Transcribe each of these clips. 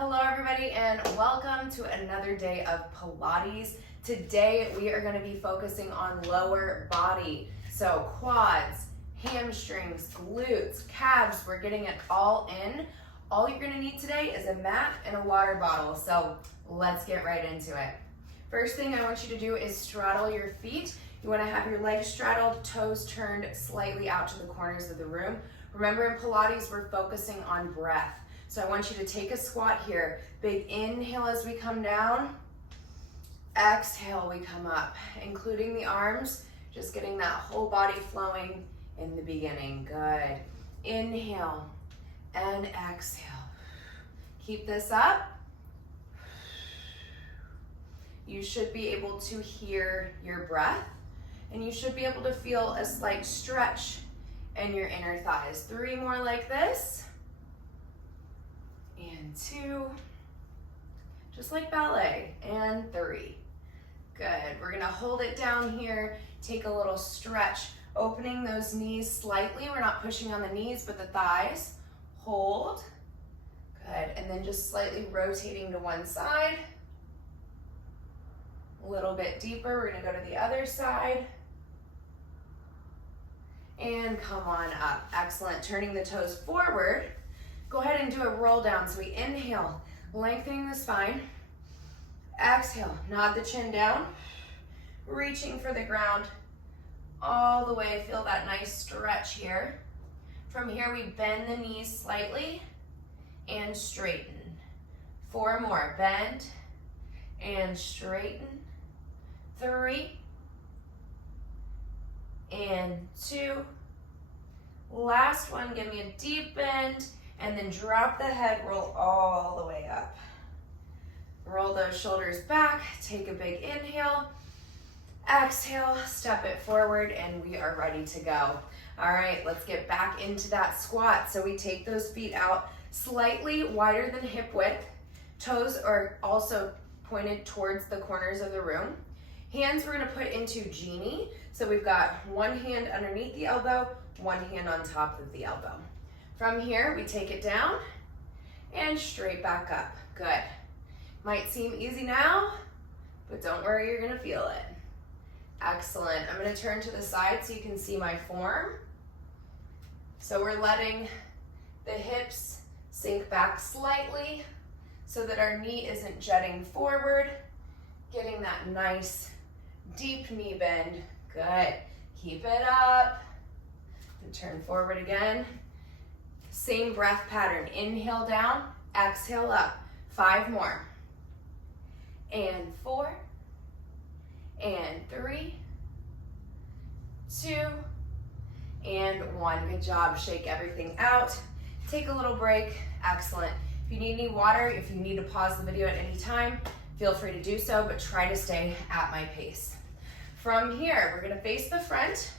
Hello everybody and welcome to another day of Pilates. Today we are going to be focusing on lower body. So quads, hamstrings, glutes, calves, we're getting it all in. All you're going to need today is a mat and a water bottle. So let's get right into it. First thing I want you to do is straddle your feet. You want to have your legs straddled, toes turned slightly out to the corners of the room. Remember in Pilates we're focusing on breath. So I want you to take a squat here. Big inhale as we come down. Exhale, we come up, including the arms, just getting that whole body flowing in the beginning. Good. Inhale and exhale. Keep this up. You should be able to hear your breath, and you should be able to feel a slight stretch in your inner thighs. 3 more like this. And 2, just like ballet, and 3. Good, we're gonna hold it down here, take a little stretch, opening those knees slightly. We're not pushing on the knees, but the thighs. Hold, good, and then just slightly rotating to one side. A little bit deeper, we're gonna go to the other side. And come on up, excellent, turning the toes forward. Go ahead and do a roll down. So we inhale, lengthening the spine. Exhale, nod the chin down. Reaching for the ground all the way. Feel that nice stretch here. From here, we bend the knees slightly and straighten. 4 more. Bend and straighten. 3 and 2. Last one, give me a deep bend. And then drop the head, roll all the way up. Roll those shoulders back, take a big inhale. Exhale, step it forward, and we are ready to go. All right, let's get back into that squat. So we take those feet out slightly wider than hip width. Toes are also pointed towards the corners of the room. Hands we're gonna put into genie. So we've got one hand underneath the elbow, one hand on top of the elbow. From here, we take it down and straight back up. Good. Might seem easy now, but don't worry, you're gonna feel it. Excellent. I'm gonna turn to the side so you can see my form. So we're letting the hips sink back slightly so that our knee isn't jutting forward, getting that nice deep knee bend. Good. Keep it up. And turn forward again. Same breath pattern. Inhale down, exhale up. 5 more. And 4, and 3, 2, and 1. Good job. Shake everything out. Take a little break. Excellent. If you need any water, if you need to pause the video at any time, feel free to do so, but try to stay at my pace. From here, we're gonna face the front,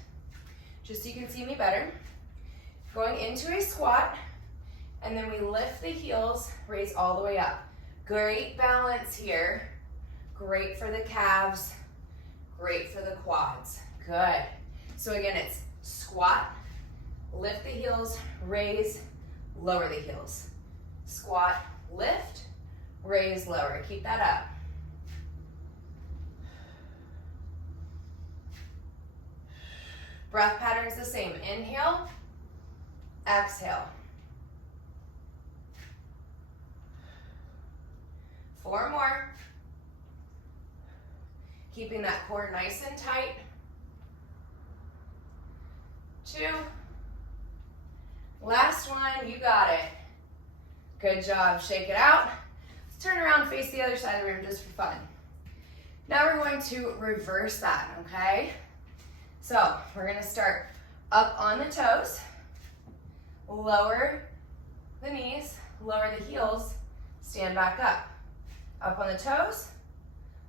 just so you can see me better. Going into a squat, and then we lift the heels, raise all the way up. Great balance here. Great for the calves, great for the quads. Good. So again, it's squat, lift the heels, raise, lower the heels. Squat, lift, raise, lower. Keep that up. Breath pattern is the same. Inhale, exhale. 4 more. Keeping that core nice and tight. 2. Last one, you got it. Good job, shake it out. Let's turn around and face the other side of the room just for fun. Now we're going to reverse that, okay? So we're gonna start up on the toes. Lower the knees, lower the heels, stand back up. Up on the toes,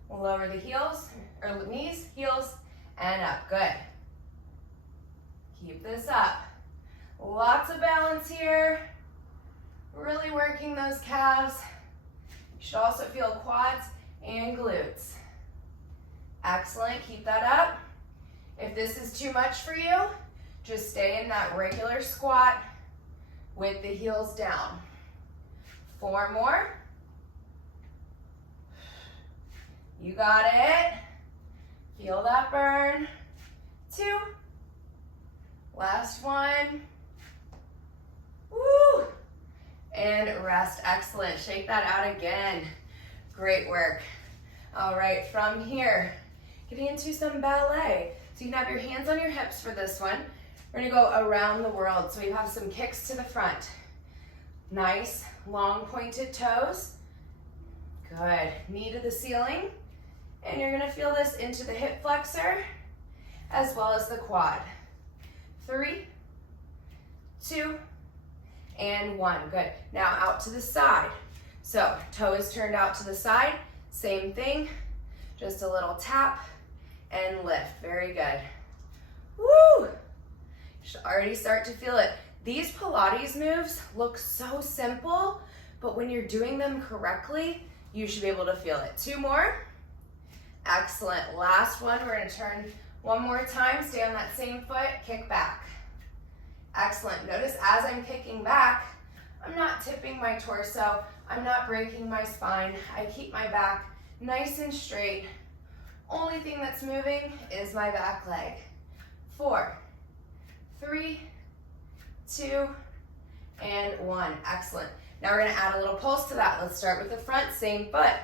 lower the heels, or knees, heels, and up. Good. Keep this up. Lots of balance here. Really working those calves. You should also feel quads and glutes. Excellent, keep that up. If this is too much for you, just stay in that regular squat with the heels down. 4 more. You got it. Feel that burn. 2. Last one. Woo! And rest. Excellent. Shake that out again. Great work. All right, from here, getting into some ballet. So you can have your hands on your hips for this one. We're gonna go around the world. So we have some kicks to the front. Nice, long pointed toes. Good, knee to the ceiling. And you're gonna feel this into the hip flexor as well as the quad. 3, 2, and 1. Good. Now out to the side. So toe is turned out to the side. Same thing. Just a little tap and lift. Very good. Woo! You should already start to feel it. These Pilates moves look so simple, but when you're doing them correctly, you should be able to feel it. 2 more. Excellent. Last one. We're going to turn one more time. Stay on that same foot. Kick back. Excellent. Notice as I'm kicking back, I'm not tipping my torso. I'm not breaking my spine. I keep my back nice and straight. Only thing that's moving is my back leg. 4, 3, 2, and 1. Excellent. Now we're going to add a little pulse to that. Let's start with the front, same foot.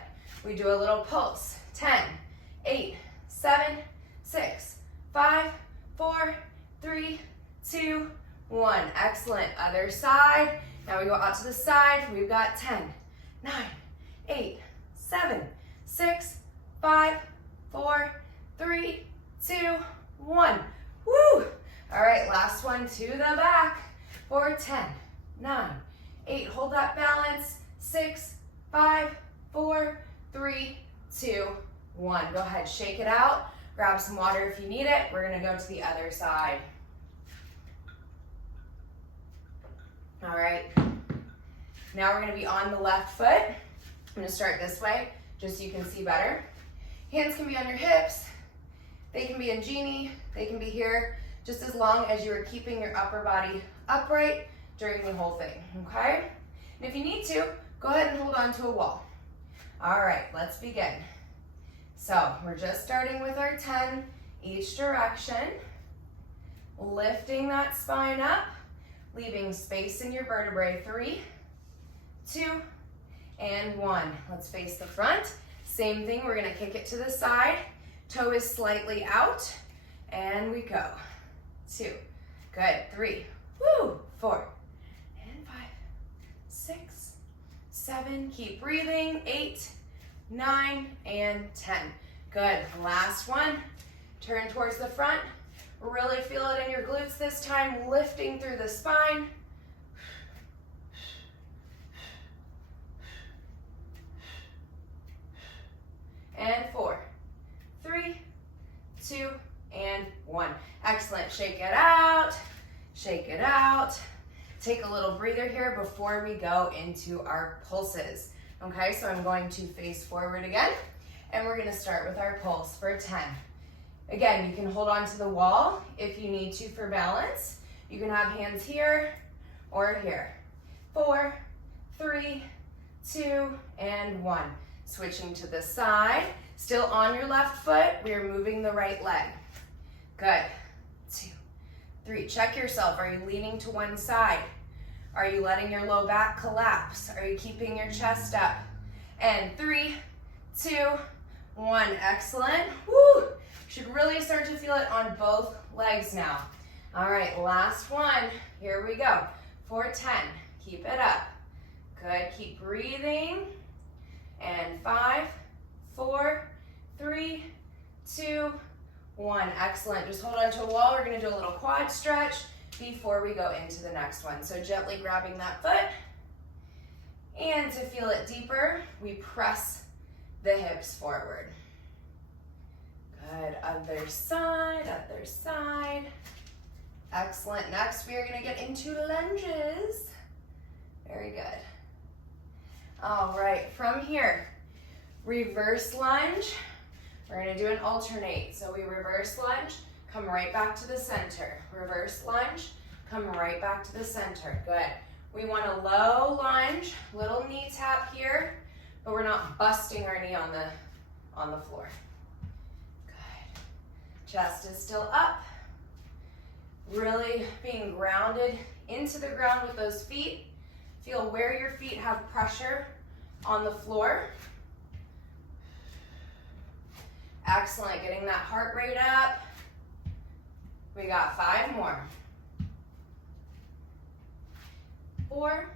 We do a little pulse. 10, 8, 7, 6, 5, 4, 3, 2, 1. Excellent. Other side. Now we go out to the side. We've got 10, 9, 8, 7, 6, 5, 4, 3, 2, 1. Woo! All right, last one to the back for 10, 9, 8. Hold that balance. 6, 5, 4, 3, 2, 1. Go ahead, shake it out. Grab some water if you need it. We're gonna go to the other side. All right, now we're gonna be on the left foot. I'm gonna start this way, just so you can see better. Hands can be on your hips. They can be in genie. They can be here, just as long as you are keeping your upper body upright during the whole thing, okay? And if you need to, go ahead and hold on to a wall. All right, let's begin. So we're just starting with our 10 each direction, lifting that spine up, leaving space in your vertebrae. 3, 2, and 1. Let's face the front. Same thing, we're gonna kick it to the side. Toe is slightly out, and we go. 2, good, 3, woo, 4, and 5, 6, 7, keep breathing, 8, 9, and 10. Good, last one. Turn towards the front. Really feel it in your glutes this time, lifting through the spine. And 4, 3, 2, and 1. Excellent, shake it out, shake it out. Take a little breather here before we go into our pulses. Okay, so I'm going to face forward again, and we're gonna start with our pulse for 10. Again, you can hold on to the wall if you need to for balance. You can have hands here or here. 4, 3, 2, and 1. Switching to the side. Still on your left foot, we are moving the right leg. Good. 2, 3. Check yourself. Are you leaning to one side? Are you letting your low back collapse? Are you keeping your chest up? And 3, 2, 1. Excellent. Woo! Should really start to feel it on both legs now. All right, last one. Here we go. For 10. Keep it up. Good. Keep breathing. And 5, 4, 3, 2, 1. Excellent. Just hold on to a wall. We're going to do a little quad stretch before we go into the next one. So gently grabbing that foot. And to feel it deeper, we press the hips forward. Good. Other side, other side. Excellent. Next, we are going to get into lunges. Very good. All right, from here, reverse lunge. We're going to do an alternate. So we reverse lunge, come right back to the center. Reverse lunge, come right back to the center. Good. We want a low lunge, little knee tap here, but we're not busting our knee on on the floor. Good. Chest is still up. Really being grounded into the ground with those feet. Feel where your feet have pressure on the floor. Excellent, getting that heart rate up. We got 5 more. 4,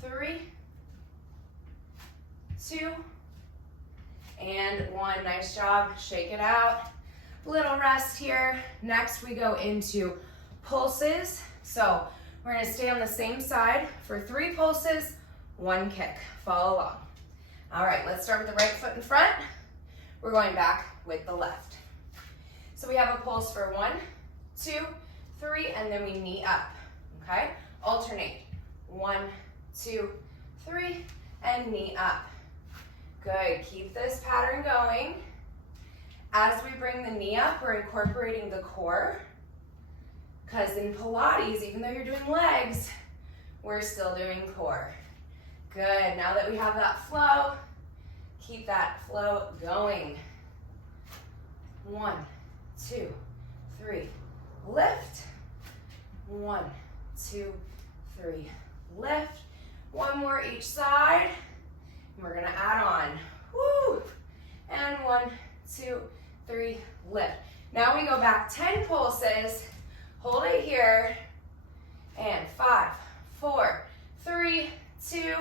3, 2, and 1. Nice job, shake it out. Little rest here. Next we go into pulses. So we're gonna stay on the same side for 3 pulses, 1 kick. Follow along. All right, let's start with the right foot in front. We're going back with the left. So we have a pulse for 1, 2, 3, and then we knee up, okay? Alternate. 1, 2, 3, and knee up. Good, keep this pattern going. As we bring the knee up, we're incorporating the core, because in Pilates, even though you're doing legs, we're still doing core. Good, now that we have that flow, keep that flow going. 1, 2, 3, lift. 1, 2, 3, lift. 1 more each side. And we're gonna add on. Woo! And 1, 2, 3, lift. Now we go back 10 pulses. Hold it here. And 5, 4, 3, 2,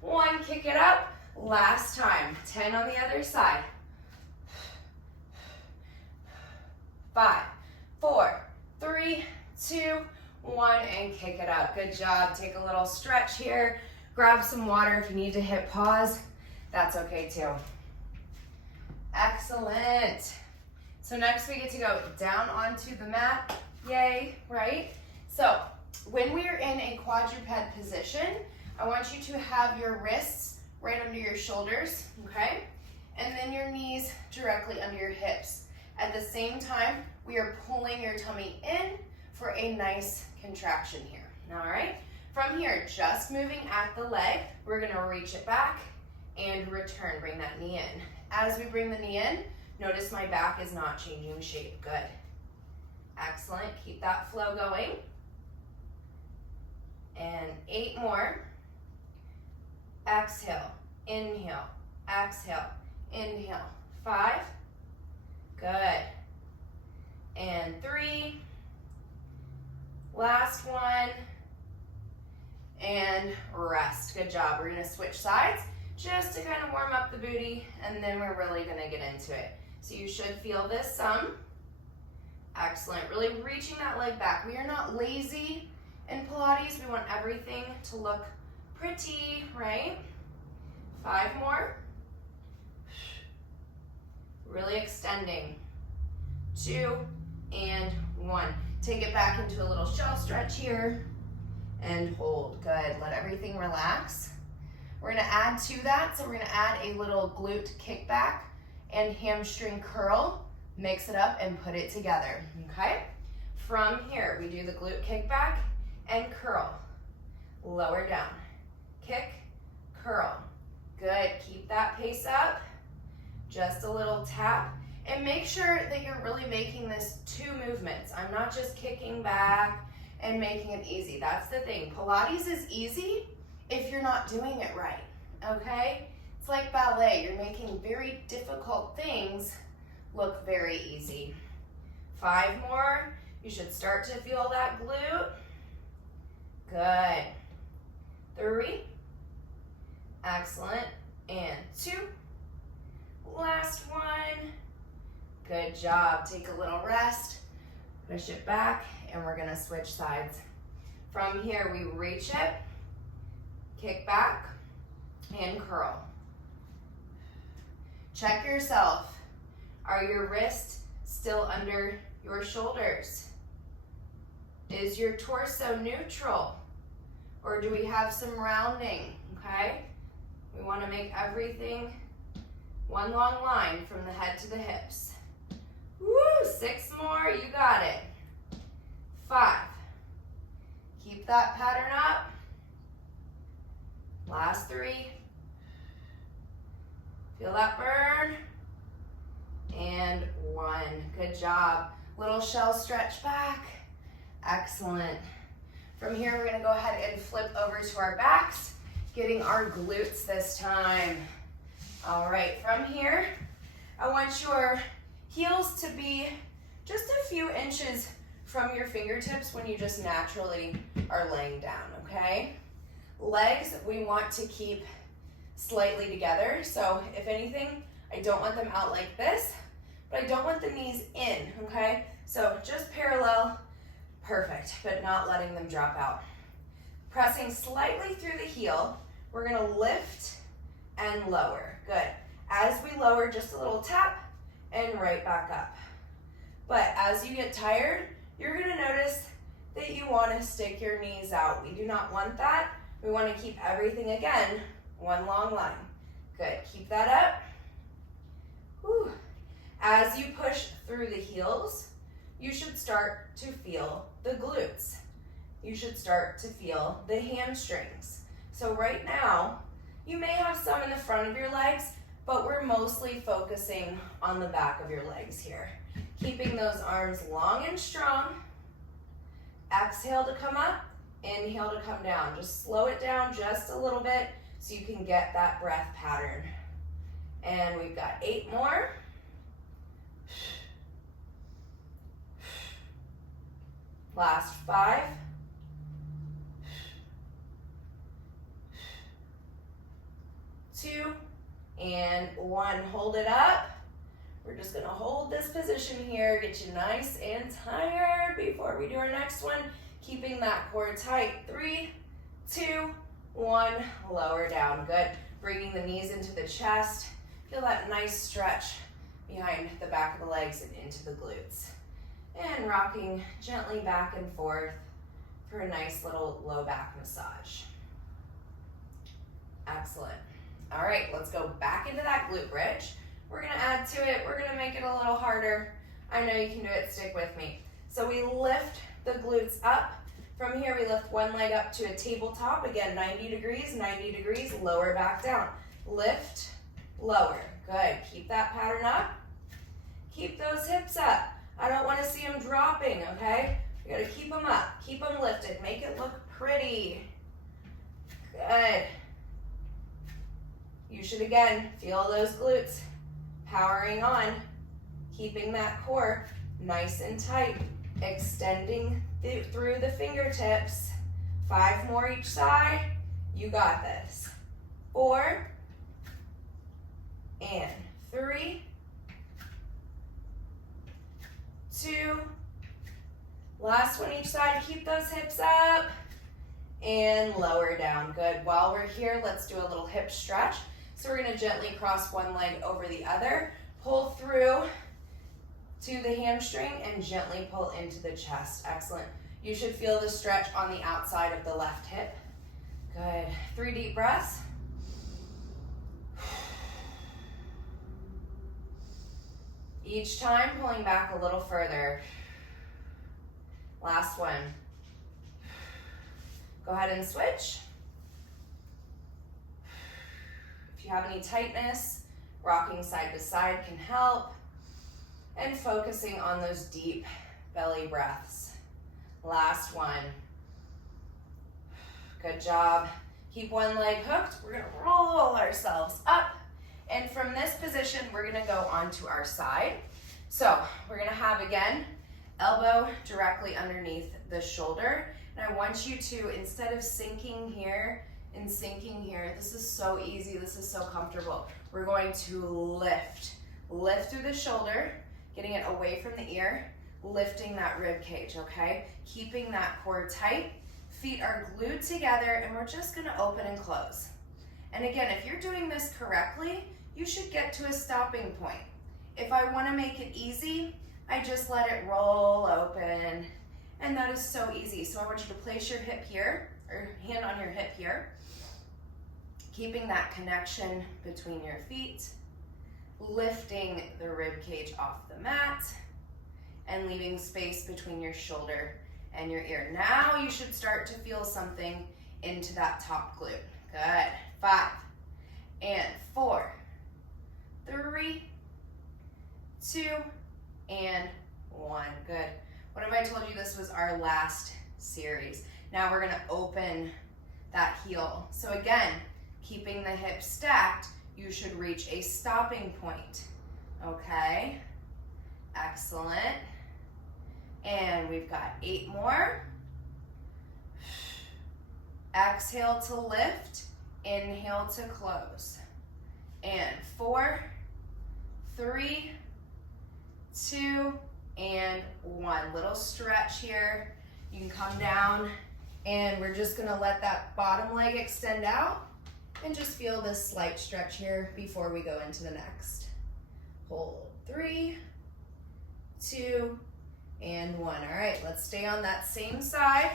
1. Kick it up. Last time. 10 on the other side. 5, 4, 3, 2, 1, and kick it up. Good job. Take a little stretch here. Grab some water if you need to hit pause. That's okay too. Excellent. So next we get to go down onto the mat. Yay, right? So when we are in a quadruped position, I want you to have your wrists right under your shoulders, okay? And then your knees directly under your hips. At the same time, we are pulling your tummy in for a nice contraction here. All right? From here, just moving at the leg, we're gonna reach it back and return. Bring that knee in. As we bring the knee in, notice my back is not changing shape. Good. Excellent. Keep that flow going. And 8 more. Exhale, inhale, exhale, inhale. 5. Good. And 3. Last one. And rest. Good job. We're going to switch sides just to kind of warm up the booty, and then we're really going to get into it. So you should feel this some. Excellent. Really reaching that leg back. We are not lazy in Pilates. We want everything to look pretty, right? 5 more. Really extending. 2 and 1. Take it back into a little shell stretch here and hold. Good. Let everything relax. We're going to add to that, so we're going to add a little glute kickback and hamstring curl. Mix it up and put it together, okay? From here, we do the glute kickback and curl. Lower down. Kick, curl. Good. Keep that pace up. Just a little tap. And make sure that you're really making this 2 movements. I'm not just kicking back and making it easy. That's the thing. Pilates is easy if you're not doing it right, okay? It's like ballet. You're making very difficult things look very easy. 5 more. You should start to feel that glute. Good. 3. Excellent. And 2. Last one. Good job. Take a little rest. Push it back, and we're gonna switch sides. From here, we reach it, kick back, and curl. Check yourself. Are your wrists still under your shoulders? Is your torso neutral? Or do we have some rounding, okay? We wanna make everything one long line from the head to the hips. Woo, 6 more, you got it. 5. Keep that pattern up. Last 3. Feel that burn. And 1. Good job. Little shell stretch back. Excellent. From here, we're gonna go ahead and flip over to our backs, getting our glutes this time. All right, from here, I want your heels to be just a few inches from your fingertips when you just naturally are laying down, okay? Legs, we want to keep slightly together. So if anything, I don't want them out like this, but I don't want the knees in, okay? So just parallel, perfect, but not letting them drop out. Pressing slightly through the heel, we're gonna lift and lower. Good. As we lower, just a little tap and right back up. But as you get tired, you're gonna notice that you wanna stick your knees out. We do not want that. We wanna keep everything, again, one long line. Good, keep that up. Whew. As you push through the heels, you should start to feel the glutes. You should start to feel the hamstrings. So right now, you may have some in the front of your legs, but we're mostly focusing on the back of your legs here. Keeping those arms long and strong. Exhale to come up, inhale to come down. Just slow it down just a little bit so you can get that breath pattern. And we've got 8 more. Last 5. 2 and 1. Hold it up. We're just gonna hold this position here, get you nice and tired before we do our next one. Keeping that core tight. 3, 2, 1, lower down. Good. Bringing the knees into the chest. Feel that nice stretch behind the back of the legs and into the glutes. And rocking gently back and forth for a nice little low back massage. Excellent. All right, let's go back into that glute bridge. We're gonna add to it. We're gonna make it a little harder. I know you can do it, stick with me. So we lift the glutes up. From here, we lift one leg up to a tabletop. Again, 90 degrees, lower back down. Lift, lower. Good, keep that pattern up. Keep those hips up. I don't wanna see them dropping, okay? We gotta keep them up, keep them lifted. Make it look pretty. Good. You should, again, feel those glutes powering on, keeping that core nice and tight, extending through the fingertips. 5 more each side. You got this. 4 and 3, 2, last one each side. Keep those hips up and lower down. Good. While we're here, let's do a little hip stretch. So we're gonna gently cross one leg over the other, pull through to the hamstring and gently pull into the chest. Excellent. You should feel the stretch on the outside of the left hip. Good. 3 deep breaths. Each time pulling back a little further. Last one. Go ahead and switch. If you have any tightness, rocking side to side can help. And focusing on those deep belly breaths. Last one. Good job. Keep one leg hooked. We're gonna roll ourselves up. And from this position, we're gonna go onto our side. So we're gonna have, again, elbow directly underneath the shoulder. And I want you to, instead of sinking here and sinking here, this is so easy, this is so comfortable. We're going to lift. Lift through the shoulder, getting it away from the ear, lifting that rib cage, okay? Keeping that core tight. Feet are glued together, and we're just gonna open and close. And again, if you're doing this correctly, you should get to a stopping point. If I wanna make it easy, I just let it roll open. And that is so easy. So I want you to place your hip here, or hand on your hip here, keeping that connection between your feet, lifting the rib cage off the mat, and leaving space between your shoulder and your ear. Now you should start to feel something into that top glute. Good. 5 and 4, our last series. Now we're gonna open that heel. So again, keeping the hips stacked, you should reach a stopping point. Okay, excellent. And we've got 8 more. Exhale to lift, inhale to close. And 4, 3, 2, and 1. Little stretch here. You can come down, and we're just gonna let that bottom leg extend out and just feel this slight stretch here before we go into the next. Hold 3, 2, and 1. All right, let's stay on that same side.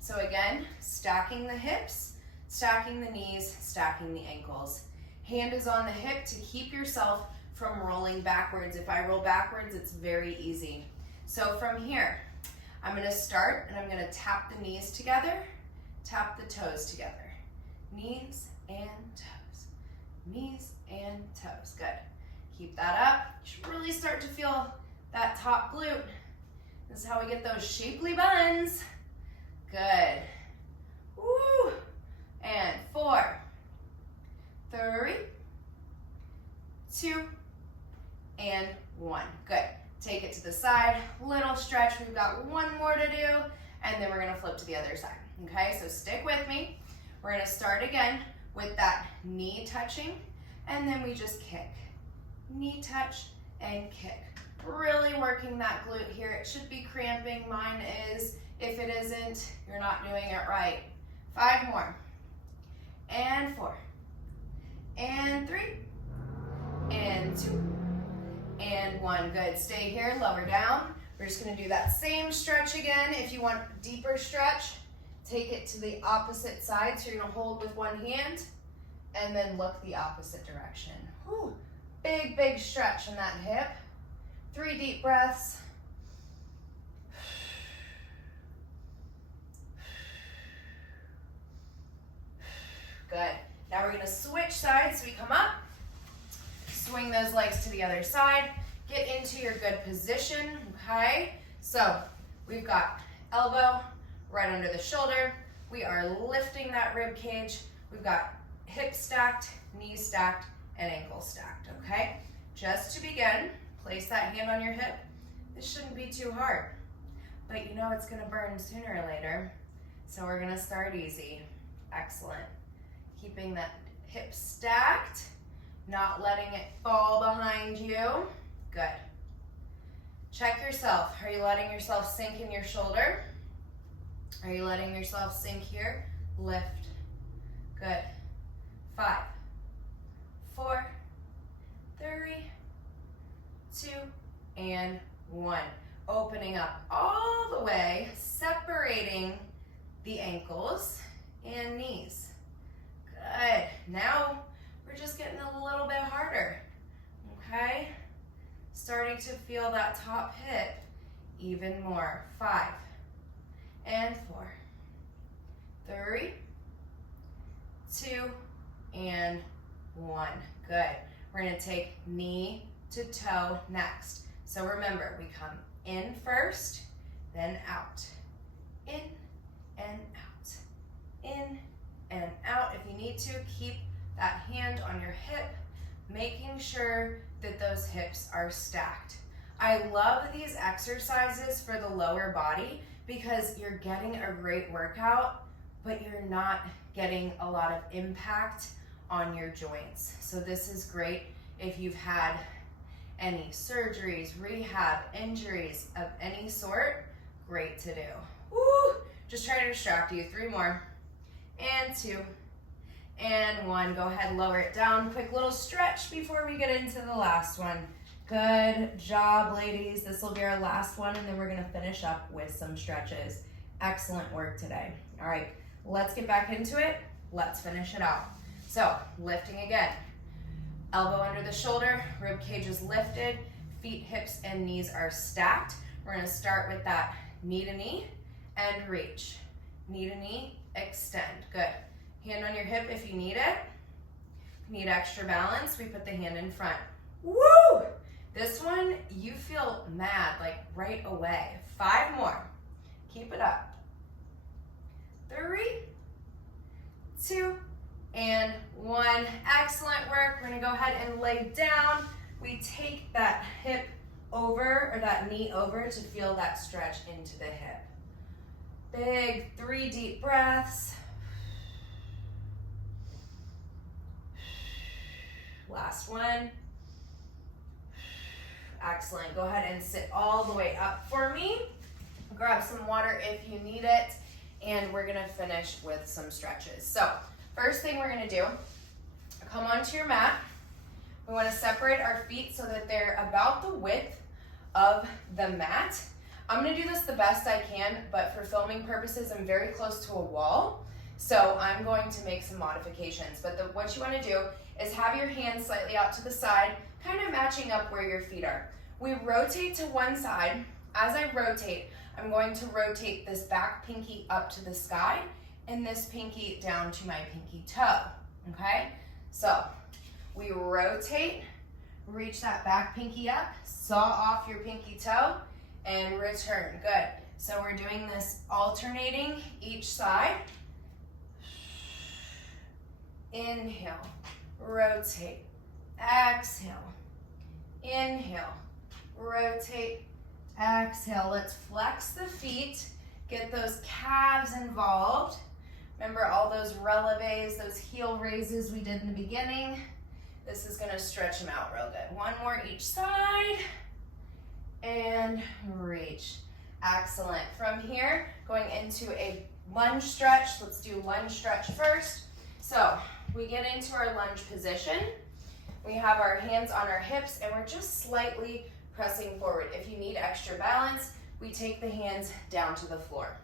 So again, stacking the hips, stacking the knees, stacking the ankles. Hand is on the hip to keep yourself from rolling backwards. If I roll backwards, it's very easy. So from here, I'm gonna start and I'm gonna tap the knees together, tap the toes together. Knees and toes, knees and toes. Good. Keep that up. You should really start to feel that top glute. This is how we get those shapely buns. Good. Woo. And 4, 3, 2, and 1. Good. Take it to the side, little stretch. We've got 1 more to do, and then we're gonna flip to the other side. Okay, so stick with me. We're gonna start again with that knee touching, and then we just kick. Knee touch and kick. Really working that glute here. It should be cramping. Mine is. If it isn't, you're not doing it right. 5 more. And 4. And 3. And 2. And 1. Good. Stay here. Lower down. We're just going to do that same stretch again. If you want deeper stretch, take it to the opposite side. So you're going to hold with one hand and then look the opposite direction. Whew. Big, big stretch in that hip. 3 deep breaths. Good. Now we're going to switch sides. So we come up, swing those legs to the other side, get into your good position, okay? So we've got elbow right under the shoulder. We are lifting that rib cage. We've got hips stacked, knees stacked, and ankles stacked, okay? Just to begin, place that hand on your hip. This shouldn't be too hard, but you know it's going to burn sooner or later. So we're going to start easy. Excellent. Keeping that hip stacked, not letting it fall behind you. Good. Check yourself. Are you letting yourself sink in your shoulder? Are you letting yourself sink here? Lift. Good. 5, 4, 3, 2, and 1. Opening up all the way, separating the ankles and knees. Good. Now we're just getting a little bit harder, okay? Starting to feel that top hip even more. 5, and 4, 3, 2, and 1. Good. We're going to take knee to toe next. So remember, we come in first, then out. In and out. In and out. If you need to, keep that hand on your hip, making sure that those hips are stacked. I love these exercises for the lower body because you're getting a great workout, but you're not getting a lot of impact on your joints. So this is great if you've had any surgeries, rehab, injuries of any sort. Great to do. Woo! Just try to distract you. 3 more. And 2. And 1. Go ahead, lower it down. Quick little stretch before we get into the last one. Good job, ladies. This will be our last one, and then we're going to finish up with some stretches. Excellent work today. All right, let's get back into it. Let's finish it out. So, lifting again. Elbow under the shoulder, rib cage is lifted, feet, hips, and knees are stacked. We're going to start with that knee to knee and reach. Knee to knee, extend. Good. Hand on your hip if you need it. If you need extra balance, we put the hand in front. Woo! This one, you feel mad, like right away. 5 more. Keep it up. 3, 2, and 1. Excellent work. We're gonna go ahead and lay down. We take that hip over, or that knee over, to feel that stretch into the hip. Big 3 deep breaths. Last one. Excellent. Go ahead and sit all the way up for me. Grab some water if you need it, and we're gonna finish with some stretches. So first thing we're gonna do, come onto your mat. We wanna separate our feet so that they're about the width of the mat. I'm gonna do this the best I can, but for filming purposes, I'm very close to a wall, so I'm going to make some modifications. But what you wanna do is have your hands slightly out to the side, kind of matching up where your feet are. We rotate to one side. As I rotate, I'm going to rotate this back pinky up to the sky and this pinky down to my pinky toe, okay? So we rotate, reach that back pinky up, saw off your pinky toe, and return. Good. So we're doing this alternating each side. Inhale, rotate, exhale, inhale, rotate, exhale. Let's flex the feet, get those calves involved. Remember all those releves, those heel raises we did in the beginning? This is gonna stretch them out real good. One more each side, and reach. Excellent. From here, going into a lunge stretch. Let's do lunge stretch first. So we get into our lunge position. We have our hands on our hips, and we're just slightly pressing forward. If you need extra balance, we take the hands down to the floor.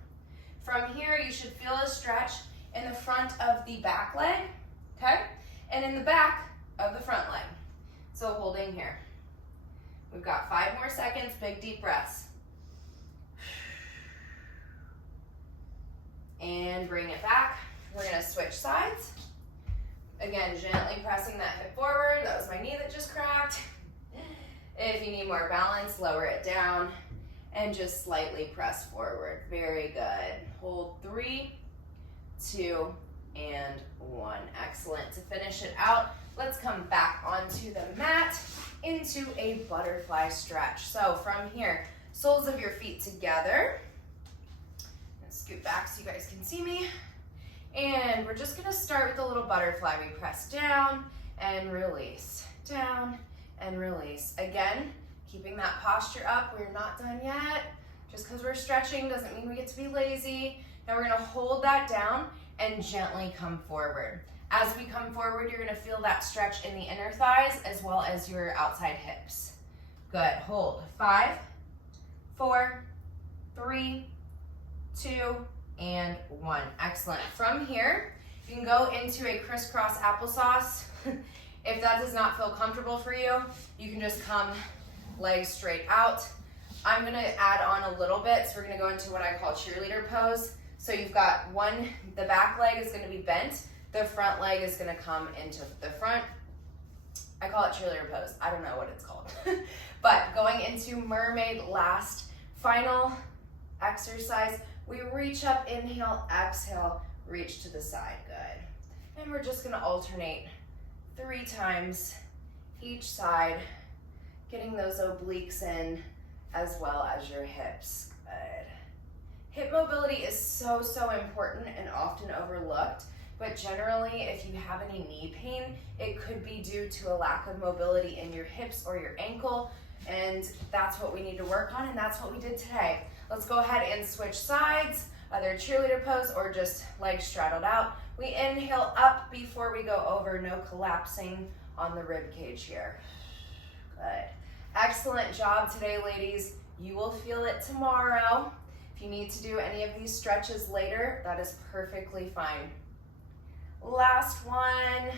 From here, you should feel a stretch in the front of the back leg, okay? And in the back of the front leg. So holding here. We've got 5 more seconds, big deep breaths. And bring it back. We're gonna switch sides. Again, gently pressing that hip forward. That was my knee that just cracked. If you need more balance, lower it down and just slightly press forward. Very good. Hold 3, 2, and 1. Excellent. To finish it out, let's come back onto the mat into a butterfly stretch. So from here, soles of your feet together. And scoot back so you guys can see me. And we're just gonna start with a little butterfly. We press down and release, down and release. Again, keeping that posture up. We're not done yet. Just because we're stretching doesn't mean we get to be lazy. Now we're gonna hold that down and gently come forward. As we come forward, you're gonna feel that stretch in the inner thighs as well as your outside hips. Good, hold. 5, 4, 3, 2, and 1. Excellent. From here, you can go into a crisscross applesauce. If that does not feel comfortable for you, you can just come legs straight out. I'm gonna add on a little bit, so we're gonna go into what I call cheerleader pose. So you've got one, the back leg is gonna be bent, the front leg is gonna come into the front. I call it cheerleader pose. I don't know what it's called. But going into mermaid last, final exercise. We reach up, inhale, exhale, reach to the side, good. And we're just gonna alternate 3 times each side, getting those obliques in as well as your hips, good. Hip mobility is so, so important and often overlooked, but generally if you have any knee pain, it could be due to a lack of mobility in your hips or your ankle, and that's what we need to work on, and that's what we did today. Let's go ahead and switch sides, either cheerleader pose or just legs straddled out. We inhale up before we go over, no collapsing on the rib cage here. Good. Excellent job today, ladies. You will feel it tomorrow. If you need to do any of these stretches later, that is perfectly fine. Last one,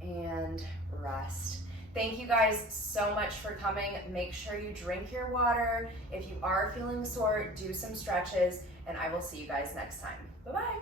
and rest. Thank you guys so much for coming. Make sure you drink your water. If you are feeling sore, do some stretches, and I will see you guys next time. Bye-bye.